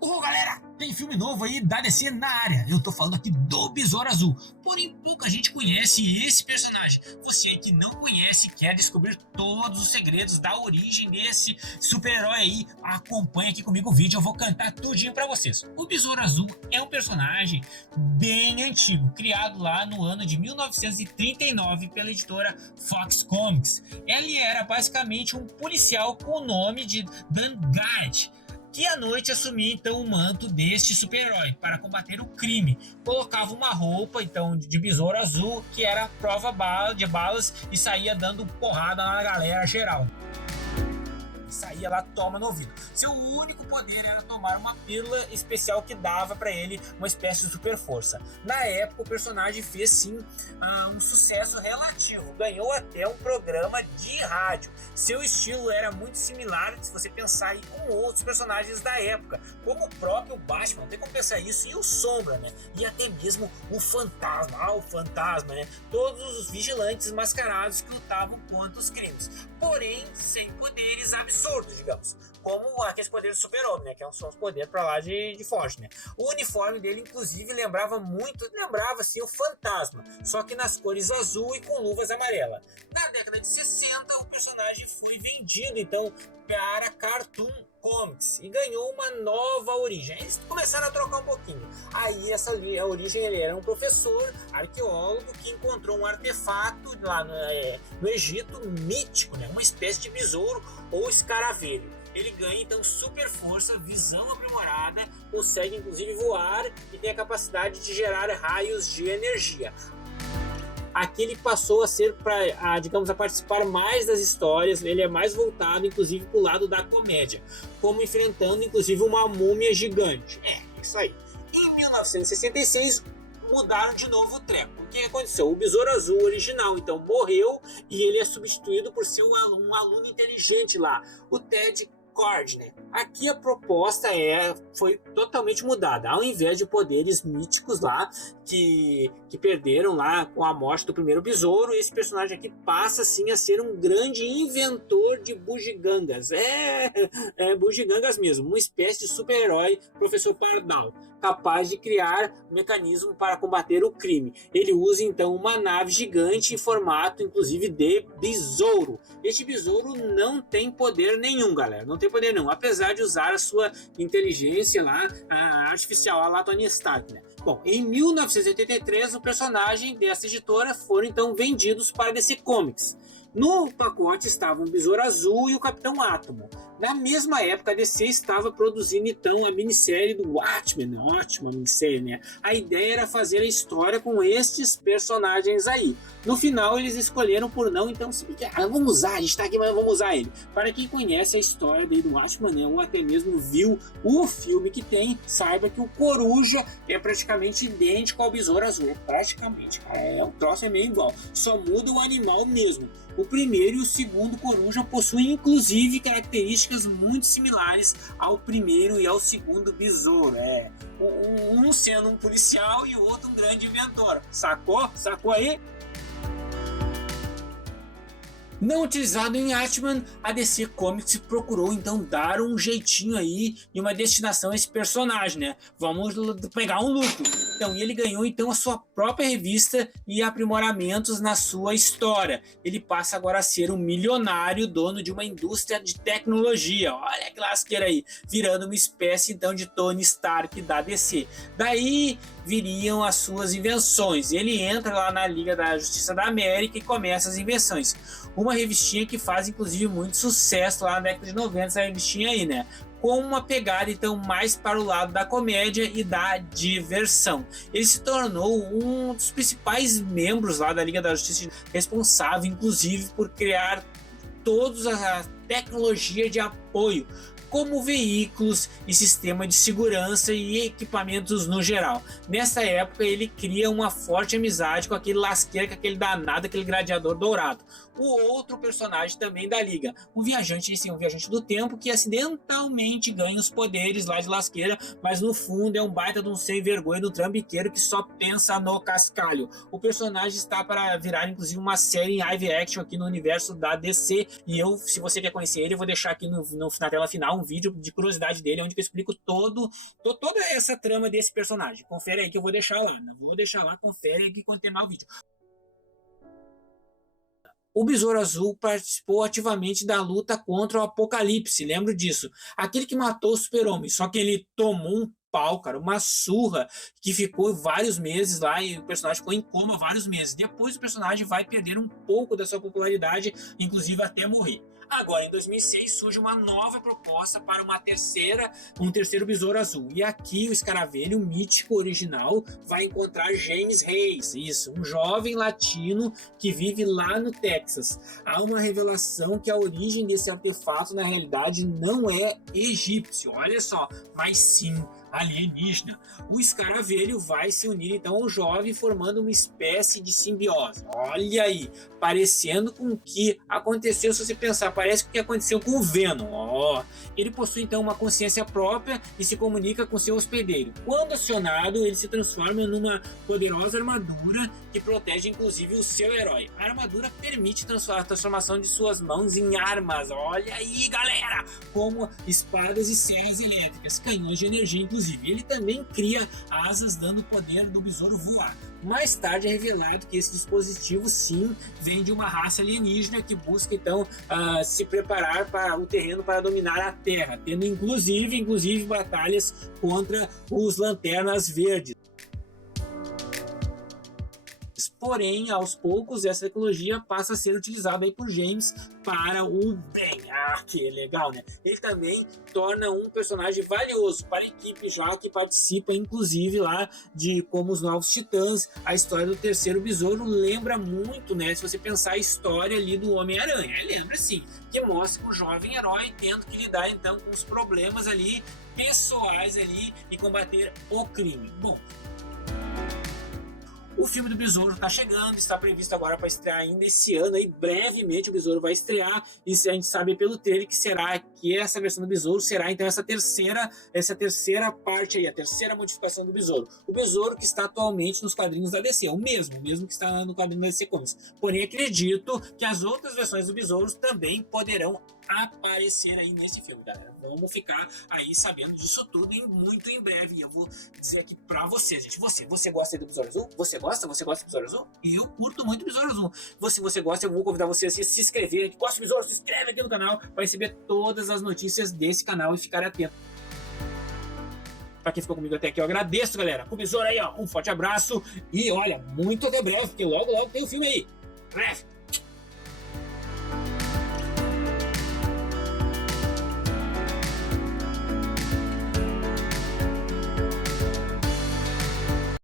Ô galera, tem filme novo aí da DC na área. Eu tô falando aqui do Besouro Azul. Porém, pouca gente conhece esse personagem. Você que não conhece, quer descobrir todos os segredos da origem desse super-herói aí, acompanha aqui comigo o vídeo, eu vou cantar tudinho pra vocês. O Besouro Azul é um personagem bem antigo, criado lá no ano de 1939 pela editora Fox Comics. Ele era basicamente um policial com o nome de Dan Garrett, que à noite assumia então o manto deste super-herói para combater o crime. Colocava uma roupa então de besouro azul, que era prova de balas, e saía dando porrada na galera geral. Saía lá, toma no ouvido. Seu único poder era tomar uma pílula especial que dava para ele uma espécie de super força. Na época, o personagem fez sim um sucesso relativo, ganhou até um programa de rádio. Seu estilo era muito similar, se você pensar aí, com outros personagens da época, como o próprio Batman, não tem como pensar isso, e o Sombra, né? E até mesmo o Fantasma, né? Todos os vigilantes mascarados que lutavam contra os crimes, porém sem poderes absurdos, digamos, como aqueles poderes do super-homem, né? Que são os poderes pra lá de forte, né? O uniforme dele, inclusive, lembrava assim, o Fantasma, só que nas cores azul e com luvas amarelas. Na década de 60, o personagem foi vendido, então, para Cartoon Comics e ganhou uma nova origem. Eles começaram a trocar um pouquinho. Aí a origem, ele era um professor arqueólogo que encontrou um artefato lá no Egito mítico, né? Uma espécie de besouro ou escaravelho. Ele ganha então super força, visão aprimorada, consegue inclusive voar e tem a capacidade de gerar raios de energia. Aqui ele passou a participar mais das histórias, ele é mais voltado inclusive para o lado da comédia, como enfrentando inclusive uma múmia gigante. Isso aí. Em 1966 mudaram de novo o treco. O que aconteceu? O Besouro Azul original então morreu e ele é substituído por um aluno inteligente lá, o Ted Kord, né? Aqui a proposta foi totalmente mudada. Ao invés de poderes míticos lá que perderam lá com a morte do primeiro besouro, esse personagem aqui passa sim a ser um grande inventor de bugigangas. Bugigangas mesmo, uma espécie de super-herói, Professor Pardal, capaz de criar um mecanismo para combater o crime. Ele usa então uma nave gigante em formato inclusive de besouro. Este besouro não tem poder nenhum, galera, não tem poder nenhum, apesar de usar a sua inteligência lá, a artificial, a lá Tony Stark, né? Bom, em 1983 o personagem dessa editora foram então vendidos para DC Comics. No pacote estavam o Besouro Azul e o Capitão Átomo. Na mesma época, a DC estava produzindo então a minissérie do Watchmen, ótima minissérie, né? A ideia era fazer a história com estes personagens aí. No final, eles escolheram por não, então, vamos usar, a gente tá aqui, mas vamos usar ele. Para quem conhece a história do Watchmen, né, ou até mesmo viu o filme que tem, saiba que o Coruja é praticamente idêntico ao Besouro Azul. Praticamente, o troço é meio igual, só muda o animal mesmo. O primeiro e o segundo Coruja possuem inclusive características muito similares ao primeiro e ao segundo besouro. Um sendo um policial e o outro um grande inventor. Sacou? Sacou aí? Não utilizado em Watchmen, a DC Comics procurou então dar um jeitinho aí e uma destinação a esse personagem, né? Vamos pegar um lucro. Então, ele ganhou então a sua própria revista e aprimoramentos na sua história. Ele passa agora a ser um milionário, dono de uma indústria de tecnologia. Olha que lasqueira aí, virando uma espécie então de Tony Stark da DC. Daí viriam as suas invenções. Ele entra lá na Liga da Justiça da América e começa as invenções. Uma revistinha que faz inclusive muito sucesso lá na década de 90, essa revistinha aí, né? Com uma pegada então mais para o lado da comédia e da diversão. Ele se tornou um dos principais membros lá da Liga da Justiça, responsável inclusive por criar toda a tecnologia de apoio, como veículos e sistema de segurança e equipamentos no geral. Nessa época ele cria uma forte amizade com aquele lasqueiro, com aquele danado, aquele gladiador dourado. O outro personagem também da Liga, um viajante do tempo que acidentalmente ganha os poderes lá de lasqueira, mas no fundo é um baita de um sem vergonha, do trambiqueiro que só pensa no cascalho. O personagem está para virar inclusive uma série em live action aqui no universo da DC, e se você quer conhecer ele, eu vou deixar aqui na tela final um vídeo de curiosidade dele, onde eu explico toda essa trama desse personagem. Confere aí que eu vou deixar lá. Não vou deixar lá, confere aí que quando terminar o vídeo. O Besouro Azul participou ativamente da luta contra o Apocalipse, lembro disso. Aquele que matou o Super-Homem, só que ele tomou um pau, cara, uma surra, que ficou vários meses lá e o personagem ficou em coma vários meses. Depois o personagem vai perder um pouco da sua popularidade, inclusive até morrer. Agora, em 2006, surge uma nova proposta para um terceiro Besouro Azul. E aqui o Escaravelho, o mítico original, vai encontrar James Reis, isso, um jovem latino que vive lá no Texas. Há uma revelação que a origem desse artefato, na realidade, não é egípcio, olha só, mas sim alienígena. O Escaravelho vai se unir então ao jovem, formando uma espécie de simbiose. Olha aí, parecendo com o que aconteceu, se você pensar, parece com o que aconteceu com o Venom. Ele possui então uma consciência própria e se comunica com seu hospedeiro. Quando acionado, ele se transforma numa poderosa armadura que protege inclusive o seu herói. A armadura permite a transformação de suas mãos em armas. Olha aí, galera! Como espadas e serras elétricas, canhões de energia, inclusive. Ele também cria asas, dando o poder do besouro voar. Mais tarde é revelado que esse dispositivo sim vem de uma raça alienígena que busca então se preparar para o terreno para dominar a Terra, tendo inclusive batalhas contra os Lanternas Verdes. Porém, aos poucos, essa tecnologia passa a ser utilizada aí por James para o bem. Que legal, né? Ele também torna um personagem valioso para a equipe, já que participa, inclusive, lá de como os Novos Titãs. A história do terceiro besouro lembra muito, né? Se você pensar a história ali do Homem-Aranha, lembra sim, que mostra um jovem herói tendo que lidar então com os problemas ali pessoais ali e combater o crime. Bom, o filme do Besouro está chegando, está previsto agora para estrear ainda esse ano, aí brevemente o Besouro vai estrear, e a gente sabe pelo trailer que essa versão do Besouro será então essa terceira parte aí, a terceira modificação do Besouro. O Besouro que está atualmente nos quadrinhos da DC, o mesmo que está no quadrinho da DC Comics. Porém, acredito que as outras versões do Besouro também poderão aparecer aí nesse filme, galera. Vamos ficar aí sabendo disso tudo muito em breve. E eu vou dizer aqui pra você, gente. Você gosta aí do Besouro Azul? Você gosta do Besouro Azul? Eu curto muito o Besouro Azul. Se você gosta, eu vou convidar você a se inscrever. Gosta do Besouro? Se inscreve aqui no canal para receber todas as notícias desse canal e ficar atento. Pra quem ficou comigo até aqui, eu agradeço, galera. Com o Besouro aí, ó. Um forte abraço. E olha, muito até breve, porque logo tem o filme aí. Breve.